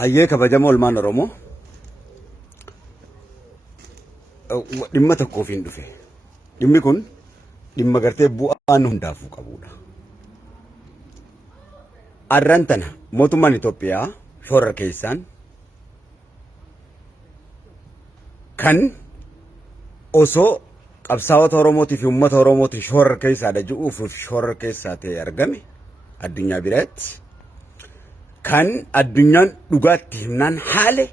hayyee kabajamoo olmaan Oromoo dhimma tokkoof hin dhufe. Dhimmi kun dhimma gartee bu'aan hundaafuu qabudha. Arran tana mootummaan Itoophiyaa shoora keessaan kan osoo qabsaa'ota Oromootii fi uummata Oromootii shoora keessaa dhajuuf shoora keessaa ta'e argame addunyaa biratti kan addunyaan dhugaatti himnaan haale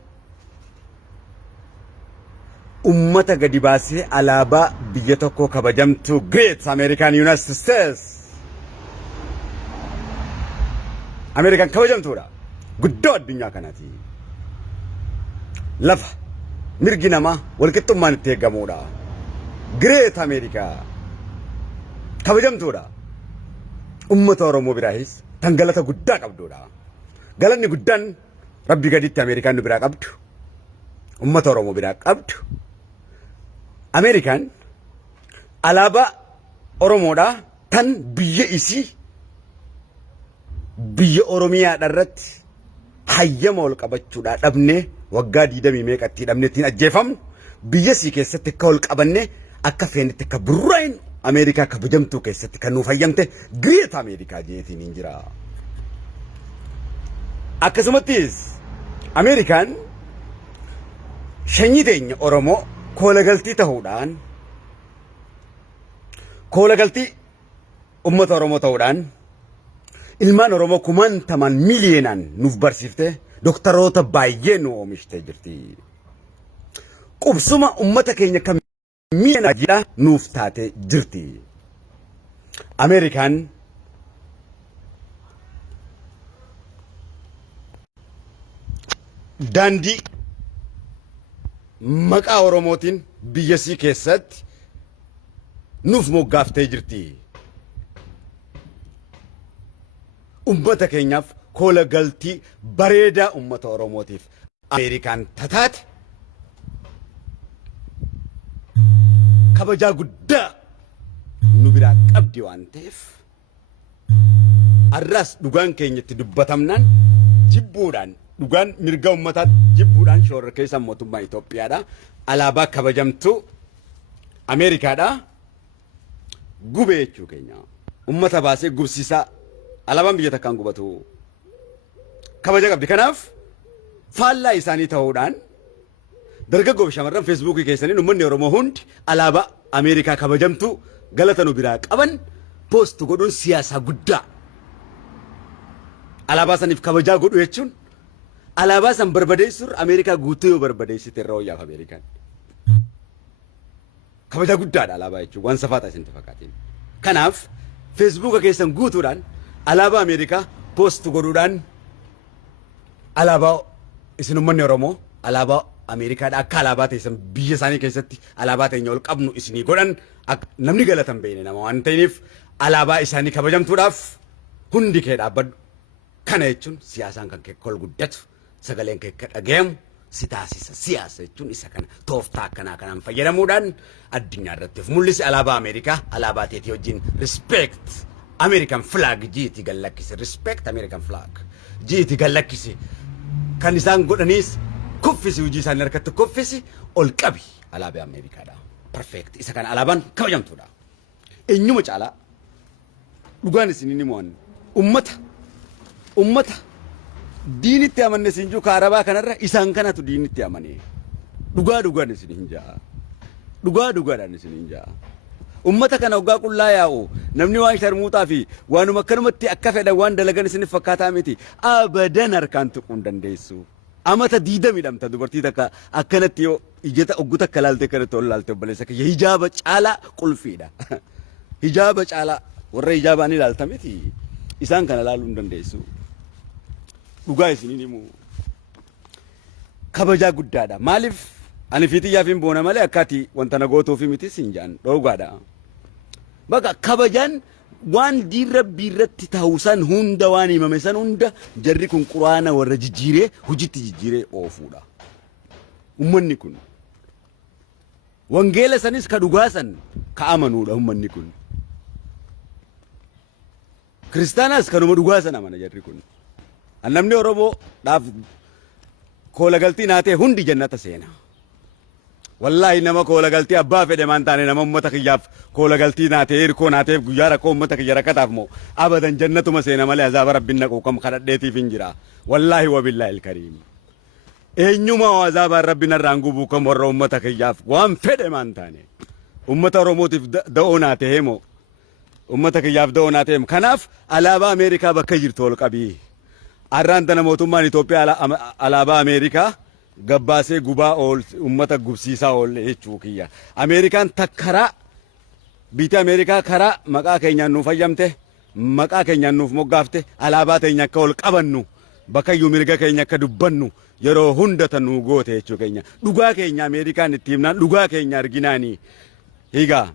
ummata gadi baasee alaabaa biyya tokko kabajamtu Great American United States American kabajamtuudha guddoo addunyaa kanaati lafa mirgi namaa walqixxummaan itti eegamuudha Great America kabajamtuudha ummata Oromoo biraahis tan galata guddaa qabduudha galanni guddaan rabbi gaditti Amerikaan nu biraa qabdu ummata Oromoo biraa qabdu Amerikaan alaabaa Oromoodha tan biyya isii biyya Oromiyaa irratti hayyama ol qabachuudha dhabnee waggaa 20 meeqatti dhabnee ittiin ajjeefamnu biyya sii keessatti akka ol qabannee akka feenetti akka burraayin Amerikaa kabajamtuu keessatti kan nuuf hayyamte Great America jeetiin hin jira. Akkasumattis Amerikaan shanyii teenya Oromoo koolagaltii ta'uudhaan koolagaltii ummata Oromoo ta'uudhaan ilmaan Oromoo kumaantamaan miiliyoonaan nuuf barsiifte doktaroota baay'ee nu oomishtee jirti. Qubsuma ummata keenya kan miiliyoonaan nuuf taate jirti. Amerikaan daandii maqaa Oromootiin biyya sii keessatti nuuf moggaaftee jirti. Ummata keenyaaf koolagaltii bareedaa ummata Oromootiif Amerikaan tataate kabajaa guddaa nu biraa qabdi waan ta'eef arraas dhugaan keenyatti dubbatamnaan jibbuudhaan dhugaan mirga ummataa jibbuudhaan shoora keessa mootummaa Itoophiyaadha alaabaa kabajamtuu Ameerikaadha gubee jechuu keenya ummata baasee gubsiisaa alaabaan biyya takkaan gubatu kabaja qabdi kanaaf faallaa isaanii ta'uudhaan dargaggoo fi shamarran feesbuukii keessaniin uummanni Oromoo hundi alaabaa Ameerikaa kabajamtuu galata nu biraa qaban poost godhuun siyaasaa guddaa alaabaa saniif kabajaa godhu jechuun alaabaa san barbadeessuun Ameerikaa guutuu yoo barbadeessite irra wayyaaf Ameerikaan kabajaa guddaadha alaabaa jechuun waan safaa ta'a isin fakkaatiin kanaaf feesbuuka keessan guutuudhaan alaabaa Ameerikaa poost godhuudhaan alaabaa isin uummanni Oromoo alaabaa Ameerikaadha akka alaabaa teessan biyya isaanii keessatti alaabaa teenya ol qabnu isinii godhan namni galatan beene nama waan ta'iniif alaabaa isaanii kabajamtuudhaaf hundi kee dhaabbadhu kana jechuun siyaasaan kan kee ol guddatu sagaleen kee dhagayamu si taasisa siyaasa jechuun isa kana tooftaa akkanaa kanaan fayyadamuudhaan addunyaa irratti mul'isi alaabaa Ameerikaa alaabaa teetii wajjin respect American flag jiiti gallakkisi respect American flag jiiti gallakkisi kan isaan godhaniis kuffisi hojii isaanii harkatti kuffisi ol qabi alaabaa Ameerikaadha perfect isa kana alaabaan kabajamtuudha eenyuma caalaa dhugaan isin inni mo'an ummata diinitti amanne sinjuu kaarabaa kanarra isaan kanatu diinitti amane dhugaan isin hin jaa dhugaadhaan isin hin jaa ummata kana waggaa qullaa yaa'u namni waan sharmuutaa fi waanuma akkanumatti akka fedhan waan dalagan isiniif fakkaataa miti abadan harkaan tuquu hin dandeessu amata 20 midhamta dubartii takka akkanatti yoo ijata ogguta akka laalte kanatti ol laalte obboleessa kiyya hijaaba caalaa qulfiidha hijaaba caalaa warra hijaabaan ilaalta miti isaan kana laaluu hin dandeessu dhugaa isiniin himu kabajaa guddaadha maaliif ani fiitiyyaaf hin boona malee akkaati wanta na gootuufi miti siin jaan dhoogaadha bakka kabajaan waan diirra biirratti ta'uusan hunda waan himame san hunda jarri kun quraana warra jijjiiree hojiitti jijjiiree oofuudha ummanni kun wangeela sanis ka dhugaa san ka amanuudha ummanni kun Kristaanas kanuma dhugaa sana mana jarri kun. Namni Oromoo dhaaf koola galtii naatee hundi jannata seena. Wallaahi nama koola galtii abbaa fedhe maan taane nama ummata kiyyaaf koola galtii naatee hirkoo naateef guyyaa rakkoo ummata kiyya rakkataaf moo abadan jannatuma seena malee azaaba rabbiin naqu kam kadhadheetiif hin jira. Wallaahi wabillaahi ilkariim. Eenyuma azaabaan rabbiin irraan gubuu kam warra ummata kiyyaaf waan fedhe maan taane. Ummata Oromootiif da'oo naatee hemoo. Ummata kiyyaaf da'oo naatee hemoo. Kanaaf alaabaa Ameerikaa bakka jirtu ol qabii. Arraan tana mootummaan Itoophiyaa alaabaa Ameerikaa gabbaasee gubaa ool ummata gubsiisaa ool jechuu kiyya. Ameerikaan takkaraa biyya Ameerikaa karaa maqaa keenyaan nuuf fayyamte maqaa keenyaan nuuf moggaafte alaabaa teenya akka ol qabannu bakka iyyuu mirga keenya akka dubbannu yeroo hunda nu goote jechuu keenya. Dhugaa keenya Ameerikaan itti himnaan dhugaa keenya arginaanii. Higaa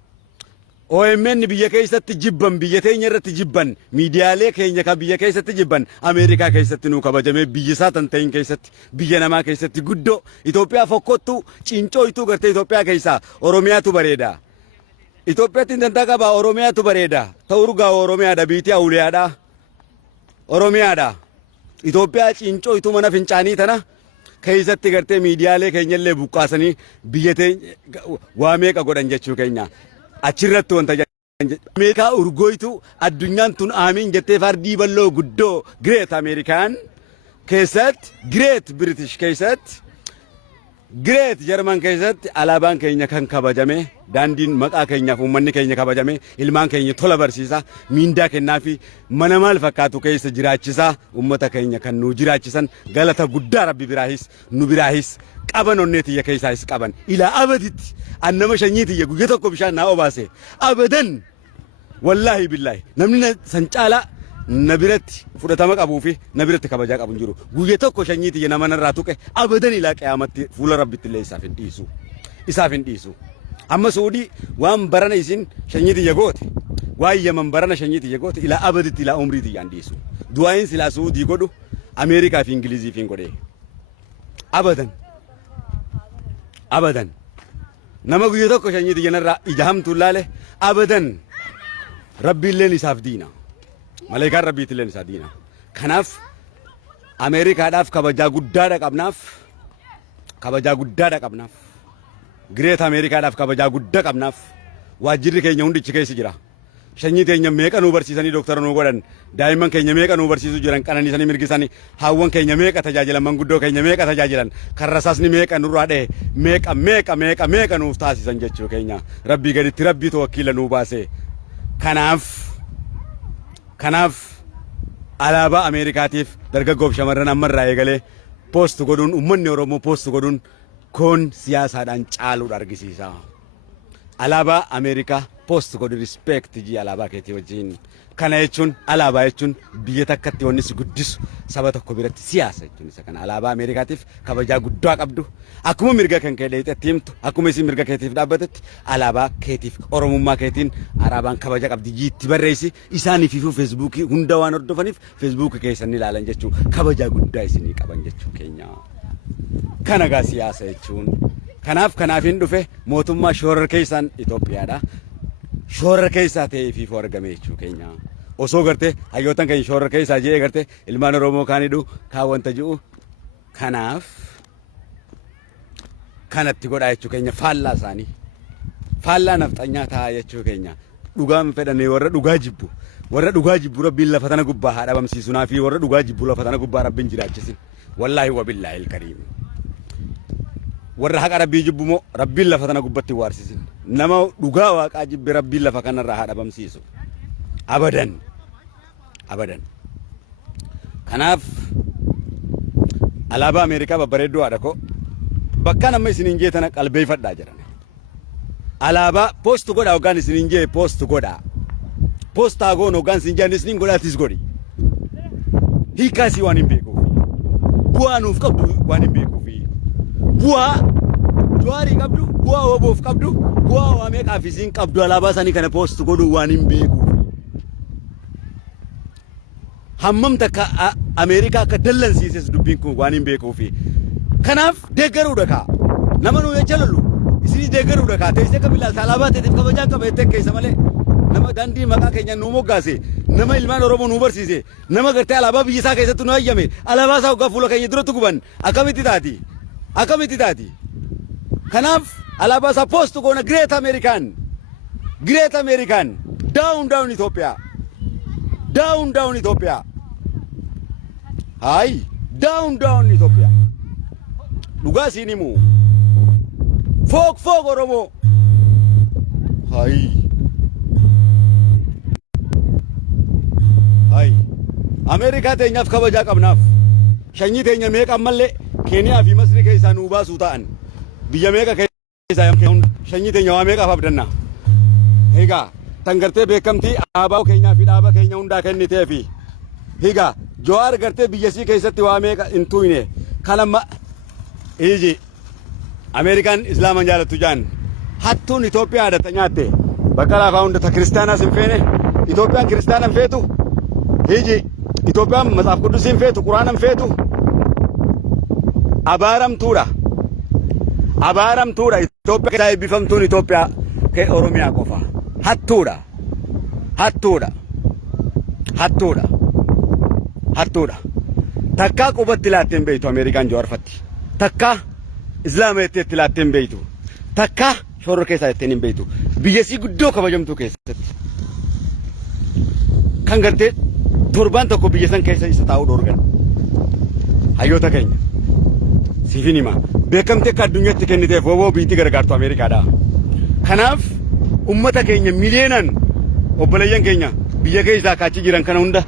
OMN biyya keessatti jibban biyya teenya irratti jibban miidiyaalee keenya kan biyya keessatti jibban Ameerikaa keessatti nu kabajamee biyya isaa tan ta'in keessatti biyya namaa keessatti guddoo Itoophiyaa fokkottuu cincooytuu gartee Itoophiyaa keessaa Oromiyaatu bareeda. Itoophiyaatti dantaa qaba Oromiyaatu bareeda. Ta'uu dhugaa Oromiyaadha biitii awuliyaadha. Oromiyaadha. Itoophiyaa cincooytuu mana fincaanii tana keessatti gartee miidiyaalee keenyallee buqqaasanii biyya teenya waa meeqa godhan jechuu keenya. Achirratti wanta Ameerikaa urgoytu addunyaan tun aamiin jettee fardii balloo guddoo Great Amerikaan keessatti Great British keessatti Great German keessatti alaabaan keenya kan kabajame daandiin maqaa keenyaaf uummanni keenya kabajame ilmaan keenya tola barsiisaa miindaa kennaa fi mana maal fakkaatu keessa jiraachisaa uummata keenya kan nu jiraachisan galata guddaa rabbi biraahis nu biraahis qaban onneetiyya keessaas qaban ilaa abaditti annama shanyiitiyya guyya tokko bishaan naa obaase abadan wallaahi billaahi namni san caalaa na biratti fudhatama qabuu fi na biratti kabajaa qabu hin jiru guyya tokko shanyiitiyya nama narraa tuqe abadan ilaa qiyaamatti fuula rabbitti illee isaaf hin dhiisu amma suudii waan barana isin shanyiitiyya goote waan yaman barana shanyiitiyya goote ilaa abaditti ilaa umriitiyyaan dhiisu du'aayin silaa suudii godhu Ameerikaa fi Ingiliziif hin godhee abadan nama guyya tokko shanyiitiyya narraa ija hamtuun laale abadan rabbiilleen isaaf diina. Malaayikaan rabbiitilleen isaa diina. Kanaaf Ameerikaadhaaf kabajaa guddaadha qabnaaf. Great Ameerikaadhaaf kabajaa guddaa qabnaaf. Waajjirri keenya hundichi keessa jira. Shanyii teenya meeqa nu barsiisanii dooktara nu godhan. Daa'imman keenya meeqa nu barsiisuu jiran qananiisanii mirgisanii. Haawwan keenya meeqa tajaajilan manguddoo keenya meeqa tajaajilan. Karrasaasni meeqa nurraa dha'e meeqa nuuf taasisan jechuu keenya. Rabbii gaditti rabbiitu wakiila nuu baase. Kanaaf alaabaa Ameerikaatiif dargaggoof shamarran ammarraa eegalee poost godhuun uummanni Oromoo poost godhuun kun siyaasaadhaan caaluudha argisiisa. Alaabaa Ameerikaa poost godhu respect ji alaabaa keetii wajjin. Kana jechuun alaabaa jechuun biyya takkatti wanni si guddisu saba tokko biratti siyaasa jechuun isa kana alaabaa Ameerikaatiif kabajaa guddaa qabdu. Akkuma mirga kan kee dheetetti himtu akkuma isin mirga keetiif dhaabbatetti alaabaa keetiif Oromummaa keetiin alaabaan kabaja qabdi jiitti barreessi isaaniif ifuu feesbuukii hunda waan hordofaniif feesbuukii keessan ilaalan jechuu kabajaa guddaa isinii qaban jechuu keenya. Kana gaa siyaasa jechuun kanaafin dhufe mootummaa shooror keessaan Itoophiyaadha. Shooror keessaa ta'ee fi argame jechuu keenya. Osoo gartee hayyootan keenya shooror keessaa jee gartee ilmaan Oromoo kaanidhu kaawwanta ji'u kanaaf kanatti godhaa jechuu keenya faallaa isaanii. Faallaa nafxanyaa ta'a jechuu keenya. Dhugaan fedhanii warra dhugaa jibbu rabbiin lafa tana gubbaa haa dhabamsiisunaa fi warra dhugaa jibbu lafa tana gubbaa rabbiin jiraachisin. Wallaahi wabillaahi ilkariim. Warra haqa rabbii jibbu moo rabbiin lafa tana gubbatti waarsisin. Nama dhugaa waaqaa jibbe rabbiin lafa kanarraa haa dhabamsiisu. Abadan. Kanaaf alaabaa Ameerikaa babbareedduu haadha koo bakka nama isiniin jee tana qalbeeffadhaa jedhan. Alaabaa poost godhaa hoggaan isiniin jee poost godhaa. Poostaa goon hoggaan isiniin jee isiniin godhaatis godhi. Hiikaasii waan hin beekuuf. Bu'aa nuuf qabdu waan hin beekuuf. Bu'aa Jawaarii qabdu bu'aa Oboof qabdu bu'aa waa meeqaaf isiin qabdu alaabaa isaanii kana poost godhuu waan hin beekuuf. Hammam takka Ameerikaa akka dallansiises dubbiin kun waan hin beekuuf. Kanaaf deeggaruudha kaa nama nu jalalu isinii deeggaruudha kaa teessee akka bilaalta alaabaa teetiif kabajaa qaba jettee keessa malee nama daandii maqaa keenya nu moggaase nama ilmaan Oromoo nu barsiise nama gartee alaabaa biyya isaa keessatti nu hayyame alaabaa isaa hoggaa fuula keenya duratti guban akkamitti taati kanaaf alaabaa isaa post goona great American down Ethiopia hay down Ethiopia dhugaa siin himu fook Oromoo hay Amerikaa teenyaaf kabajaa qabnaaf shanyii teenya meeqa ammallee Keeniyaa fi Masrii keessaa nuu baasuu ta'an biyya meeqa keessaa shanyii teenya waa meeqaaf abdanna egaa tan gartee beekamtii aabaa keenyaa fi dhaaba keenya hundaa kennitee fi egaa Jawaar gartee biyyasii keessatti waa meeqa hin tuyne kanamma iji Amerikaan islaaman jaalattu jaan hattuun Itoophiyaa adata nyaatte bakka laafaa hunda ta kiristaanaas hin feene Itoophiyaan kiristaana hin feetu iji Itoophiyaan matsaaf quddusi hin feetu quraana hin feetu abaaramtuudha Itoophiyaa keessaa eebbifamtuun Itoophiyaa kee Oromiyaa qofa hattuudha takkaa qubatti laatteen beeytu Amerikaan Jawaarfatti takkaa islaama jetteetti laatteen beeytu takkaa shoror keessaa jetteen hin beeytu biyyasii guddoo kabajamtuu keessatti kan gartee torbaan tokko biyya san keessa isa taa'uu dhoorgan hayyoota keenya siifin hima beekamtee akka addunyaatti kenniteef woboo biitti gargaartu Ameerikaadha kanaaf ummata keenya miliyeenaan obboleeyyan keenya biyya keessaa kaachi jiran kana hunda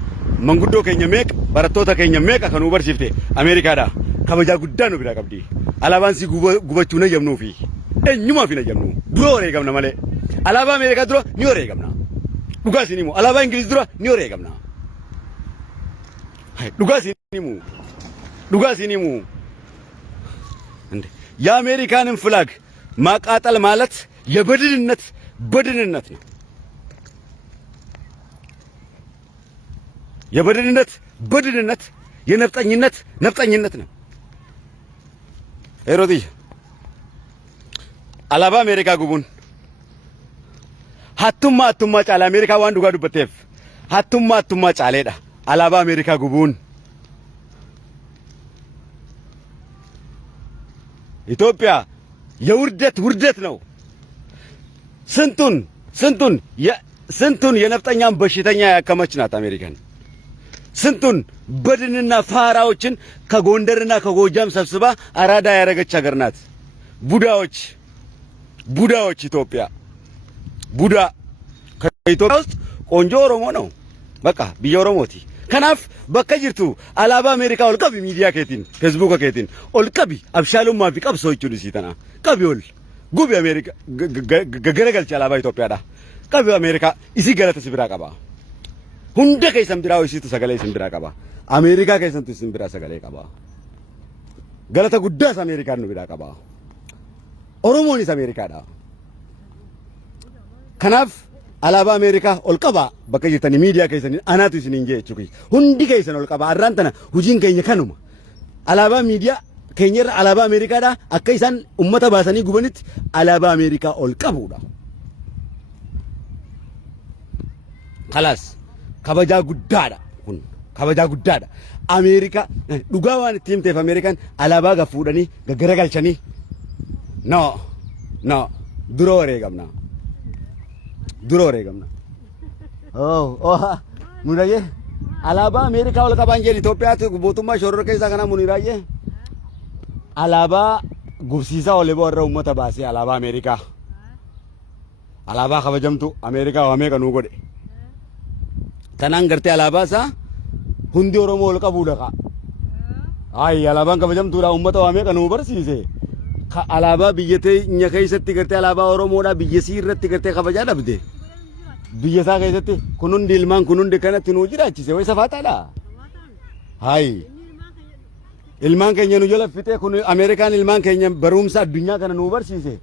manguddoo keenya meeqa barattoota keenya meeqa kan nu barsiifte Ameerikaadha kabajaa guddaa nu bira qabdi alaabaan si gubachuu na yamnuu fi eenyumaaf hin yamnu dura wareegamna malee alaabaa Ameerikaa dura ni wareegamna dhugaa isin himu alaabaa Ingiliz dura ni wareegamna dhugaa isin himu የአሜሪካንን ፍላግ ማቃጠል ማለት በድንነት ነው። በድንነት የነፍጠኝነት ነው። ኤሮዲ አላባ አሜሪካ ጉቡን ሀቱማ ጫላ አሜሪካ ዋንዱ ጋር ዱበቴፍ ሀቱማ ጫሌዳ አላባ አሜሪካ ጉቡን ኢትዮጵያ ውርደት ነው። ስንቱን የነፍጠኛን በሽተኛ ያከመች ናት አሜሪካን። ስንቱን በድንና ፋራዎችን ከጎንደርና ከጎጃም ሰብስባ አራዳ ያረገች ሀገር ናት። ቡዳዎች ኢትዮጵያ ቡዳ ከኢትዮጵያ ውስጥ ቆንጆ ኦሮሞ ነው። በቃ ብዬ ኦሮሞቲ ከናፍ በከጅርቱ አላባ አሜሪካ ኦልቀቢ ሚዲያ ከቲን ፌስቡክ ከቲን ኦልቀቢ አብሻሉማ ቢቀብ ሰዎቹ ሲተና ቀቢውል ጉቢ አሜሪካ ገገረገልቻ አላባ ኢትዮጵያዳ ቀቢ አሜሪካ እሲ ገለተ ሲብራ ቀባ ሁንደ ከይሰም ቢራው እሲቱ ሰገለ ሲብራ ቀባ አሜሪካ ከይሰንቱ ሲብራ ሰገለ ቀባ ገለተ ጉዳስ አሜሪካ ነው ቢራ ቀባ ኦሮሞኒስ አሜሪካዳ ከናፍ አላባ አሜሪካ ኦልቀባ በከጅተኒ ሚዲያ ከይሰኒ አናቱ ሲኒንጀ ቹኪ ሁንዲ ከይሰን ኦልቀባ አራንተና ሁጂን ከኛ ከኑማ አላባ ሚዲያ ከኘር አላባ አሜሪካዳ አከይሳን ኡመተ ባሰኒ ጉበኒት አላባ አሜሪካ ኦልቀቡዳ خلاص ከበጃ ጉዳዳ አሜሪካ ዱጋዋን ቲምቴፍ አሜሪካን አላባ ገፉደኒ ገገረጋልቸኒ ኖ ድሮ ወሬገምና ሙራዬ አላባ አሜሪካ ወልቀባ እንጀል ኢትዮጵያት ቦቱማ ሾሮር ከይሳ ከና ሙኒራዬ አላባ ጉብሲሳ ወለቦ ወረ ኡመተ ባሲ አላባ አሜሪካ አላባ ከበጀምቱ አሜሪካ ዋሜ ከኑ ጎዴ ተናንገርቴ አላባሳ ሁንዲ ኦሮሞ ወልቀቡ ደካ አይ አላባን ከበጀምቱ ዳ ኡመተ ዋሜ ከኑ በርሲሴ አላባ ብየቴ እኛ ከይሰቲ ገርቴ አላባ ኦሮሞዳ ብየሲ ይረቲ ገርቴ ከበጃ ደብዴ ብየሳ ከይሰቲ ኩኑን ዲልማን ኩኑን ደከነት ነው ጅራቺሴ ወይ ሰፋታላ ሃይ ilmaan keenya nu jala fixee kun Ameerikaan ilmaan keenya barumsa addunyaa kana nu barsiise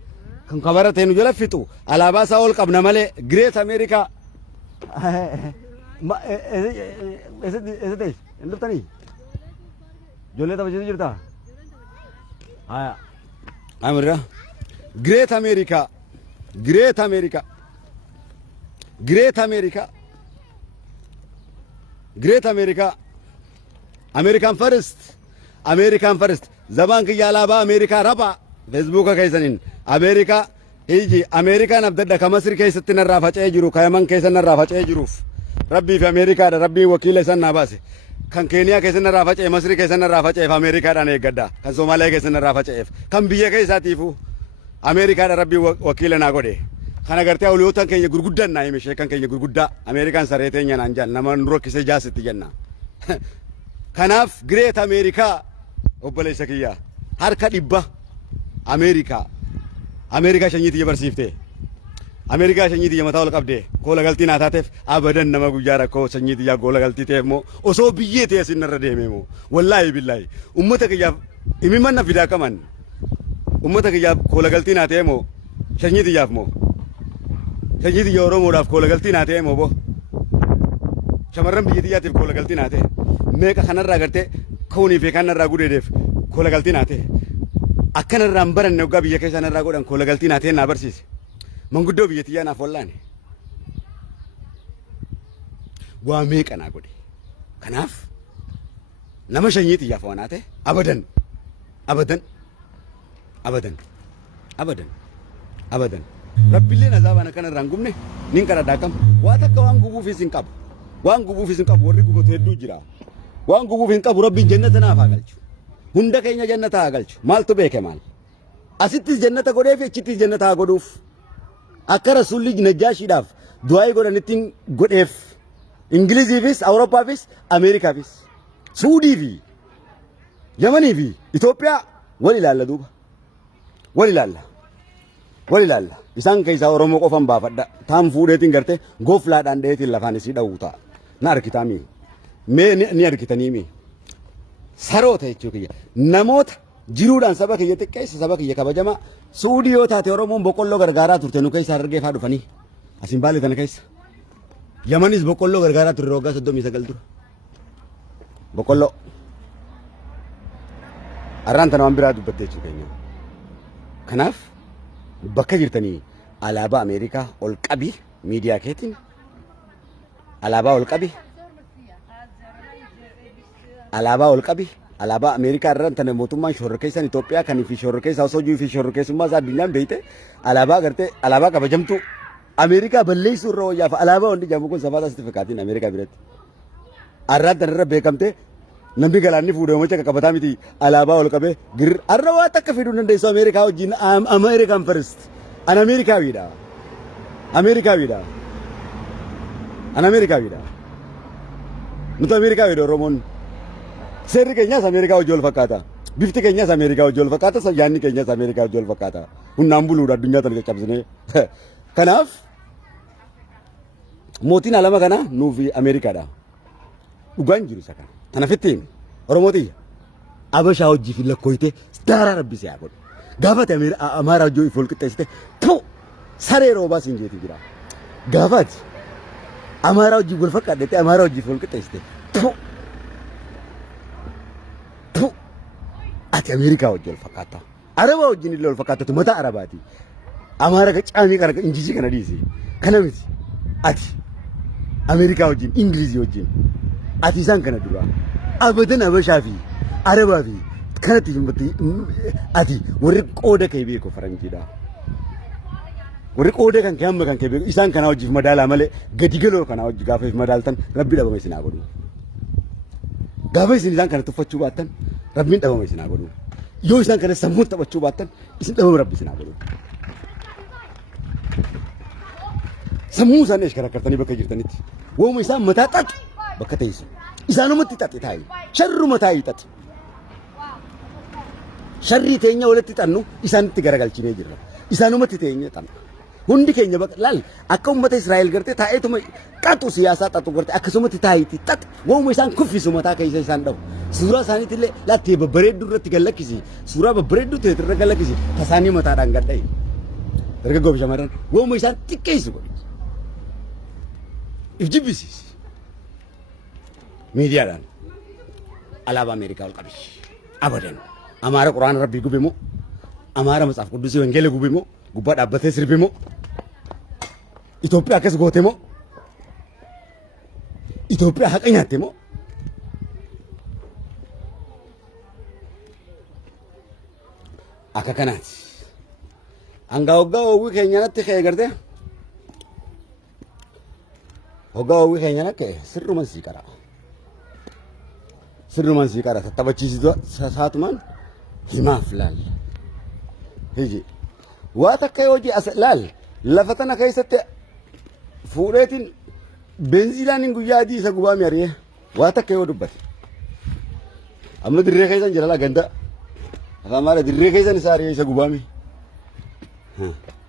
kan kabarate nu jala fixu alaabaa isaa ol qabna malee Great America esetees induftanii jolle taphachuu jirta haya amira Great America Great America, American first, American first. Zaman ki yalaba America raba. Facebook ka kaisanin. America hiji America nabdada kamasir kaisatti narra faca'ee jiru kayaman kaisa narra faca'ee jiruuf. Rabbi fi America da Rabbi wakila isan nabase. Kan Kenya kaisa narra faca'ee Masri kaisa narra faca'ee America da ne gadda. Kan Somalia kaisa narra faca'ee. Kan biyya kaisatiifu America da Rabbi wakila na gode. Kan agartee awliyootan keenya gurguddan na hime sheekan keenya gurguddaa American sareetee nyaanaan jaan nama nuroo kisee jaasitti jenna. Kanaaf Great America obboleessa kiyya harka dhibba America shanyiiti jabarsiifte. America shanyiiti mataa ol qabde koola galtii naa taateef abadan nama guyyaa rakkoo shanyiiti yaa koola galtii ta'eef moo osoo biyyee ta'e sinarra deemee moo wallaahi billaahi ummata kiyyaaf imimman na fidaa qaban ummata kiyyaaf koola galtii naa ta'e moo shanyiiti yaaf moo shanyiiti yaa Oromoodhaaf koola galtii naa ta'e moo bo shamarran biyyattiyaatiif koola galtii naa ta'e meeqa kanarraa gartee kuunii fi kanarraa gudeedeef koola galtii naa ta'e akkanarraan baranne waggaa biyya keessa narraa godhan koola galtii naa ta'e naa barsiise manguddoo biyyattiyaa naaf wallaane waa meeqa naa godhe kanaaf nama shanyiiti yaaf waan ta'e abadan Rabbiillee nazaabana kanarraan gubne nin qaradaa kam waa takka waan gubuufis hin qabu warri gubatu hedduu jira waan gubuuf hin qabu Rabbiin jannata naaf haa galchu hunda keenya jannata haa galchu maaltu beeke maal asittis jannata godheef achittis jannata haa godhuuf akka Rasuulli Najaashiidhaaf du'aa'ii godhanittiin godheef Ingiliziifis Awurooppaafis Ameerikaafis Suudii fi Yamanii fi Itoophiyaa wal ilaalla duuba wal ilaalla isaan keessaa Oromoo qofan baafadha taan fuudheetiin garte goflaadhaan dheetiin lafaan isii dhawuu ta'a na argitaa mii mee ni argitanii mii saroota jechuu kiyya namoota jiruudhaan saba kiyya xiqqeessa saba kiyya kabajamaa Suudii yoo taate Oromoon boqqolloo gargaaraa turte nu keessaa Harargee faa dhufanii asin Baalee tana keessa Yamanis boqqolloo gargaaraa turre waggaa 39 dura boqqolloo arraan tana waan biraa dubbattee jechuu keenya kanaaf bakka jirtanii alaabaa Ameerikaa ol qabi miidiyaa keetiin alaabaa ol qabi alaabaa Ameerikaa irraan tana mootummaan shororkeessan Itoophiyaa kan fi shororkeessaa osoo jiru fi shororkeessummaa isaa addunyaan beeyte alaabaa gartee alaabaa kabajamtu Ameerikaa balleessuu irra wayyaaf alaabaa hundi jedhamu kun safaata sitifakaatiin Ameerikaa biratti arraan tana irra beekamte namni galaanni fuudhee mocha qaqqabataa miti alaabaa ol qabee gir arra waa takka fiduu dandeessu Ameerikaa wajjin American first an Ameerikaawiidha nuti Ameerikaawiidha Oromoon seerri keenyas Ameerikaa wajjin wal fakkaata bifti keenyas Ameerikaa wajjin wal fakkaata yaadni keenyas Ameerikaa wajjin wal fakkaata humnaan buluudha addunyaa tana caccabsine kanaaf mootiin alama kana nuufi Ameerikaadha dhugaan jiru isa kana tana fittiin Oromootii Abashaa hojii fi lakkooyite daaraa rabbisee haa godhu gaafate Amaaraa hojii if ol qixxeessite tu saree roobaas hin jeetii jira gaafate Amaaraa hojii wal fakkaadhete Amaaraa hojii if ol qixxeessite tu ati Ameerikaa hojii wal fakkaata Arabaa hojii illee wal fakkaatatu mataa Arabaati Amaaraa qacaamii qara injijii kana dhiisi kana miti ati Ameerikaa hojii Ingilizii hojii ati isaan kana dura abadan Abashaa fi Arabaa fi kanatti ati warri qooda kee beeku faranjiidha warri qooda kan kee amma kan kee beeku isaan kana hojiif madaalaa malee gadi galoo kana hojii gaafa if madaaltan Rabbi dhabame isin haa godhu gaafa isin isaan kana tuffachuu baattan Rabbiin dhabame isin haa godhu yoo isaan kana sammuun taphachuu baattan isin dhabame Rabbi isin haa godhu sammuu isaanii ashkarakkartanii bakka jirtanitti wooma isaan mataa xaxu bakka teessu isaanumatti xaxi taa'i sharruma taa'i xaxi sharrii teenya walitti xannu isaanitti garagalchinee jirra isaanumatti teenya xanna hundi keenya bakka laal akka ummata Israa'el gartee taa'eetuma xaxu siyaasaa xaxu gartee akkasumatti taa'itti xaxi wooma isaan kuffisu mataa keessa isaan dhabu suuraa isaaniitti illee laattee babbareedduu irratti gallakkisi suuraa babbareedduu ta'e irra gallakkisi tasaanii mataadhaan gadha'e dargaggoo shamarran wooma isaan xiqqeessu godhe if jibbisiisi miidiyaadhaan alaabaa Ameerikaa ol qabi abadan Amaara Quraana Rabbii gube moo Amaara Matsaaf Quddusii Wangeela gube moo gubbaa dhaabbatee sirbe moo Itoophiyaa akkas goote moo Itoophiyaa haqa nyaatte moo? Akka kanaati. Hanga hoggaa hawwii keenyanatti ka'e gartee. Hoggaa hawwii keenyanatti ka'e sirruman sii qara. Sirruman sii qara tattabachiisitu saatumaan himaaf laal. Hiji. Waa takka yoo hojii as laal lafa tana keessatti fuudheetiin benziilaan guyyaa adii isa gubaa mi'aree waa takka yoo dubbate. Amma dirree keessan jira laa ganda. Afaan malee dirree keessan isaa ari'ee isa gubaa mi.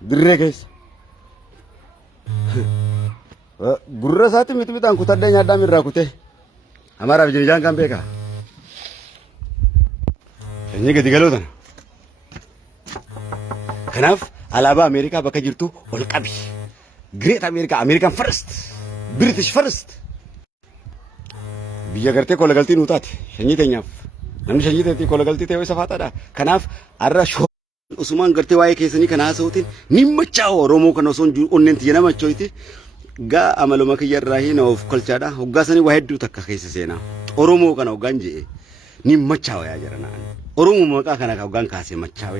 Dirree keessa. Gurra isaatti miti bitaan kutadhee nyaadhaan irraa kutee. Amaaraaf jirijaan kan beekaa. Sanyii gadi galootana. Kanaaf alaabaa Ameerikaa bakka jirtu ol qabi. Great America, American first, British first. Biyya gartee kola galtii nuu taate sanyii teenyaaf. Namni sanyii teetii kola galtii ta'ee isa faataadha. Kanaaf har'a Usumaan gartee waa'ee keessanii kana haasa'uutiin ni machaa Oromoo kana osoo onneen tiyya nama choyti. Gaa amaluma kiyya irraa hin of kolchaadha. Hoggaasanii waa hedduu takka keessa seenaa. Oromoo kana hoggaan je'e ni machaa yaa jira naan. Oromoo maqaa kana hoggaan kaasee machaa.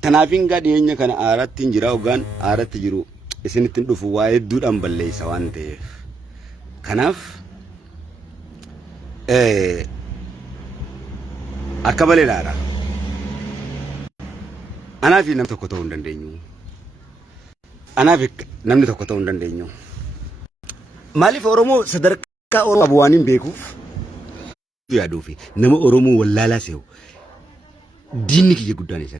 Tanaafin gaa dhiyeenya kana aaratti hin jira hoggaan aaratti jiru isinitti dhufu waa hedduudhaan balleessa waan ta'eef. Kanaaf akka baleedhaadha. Anaaf namni tokko ta'uu hin dandeenyu. Anaaf namni tokko ta'uu hin dandeenyu. Maaliif Oromoo sadarkaa Oromoo qabu waan hin beekuuf yaaduufi nama Oromoo wallaalaa se'u diinni kiyya guddaan isa.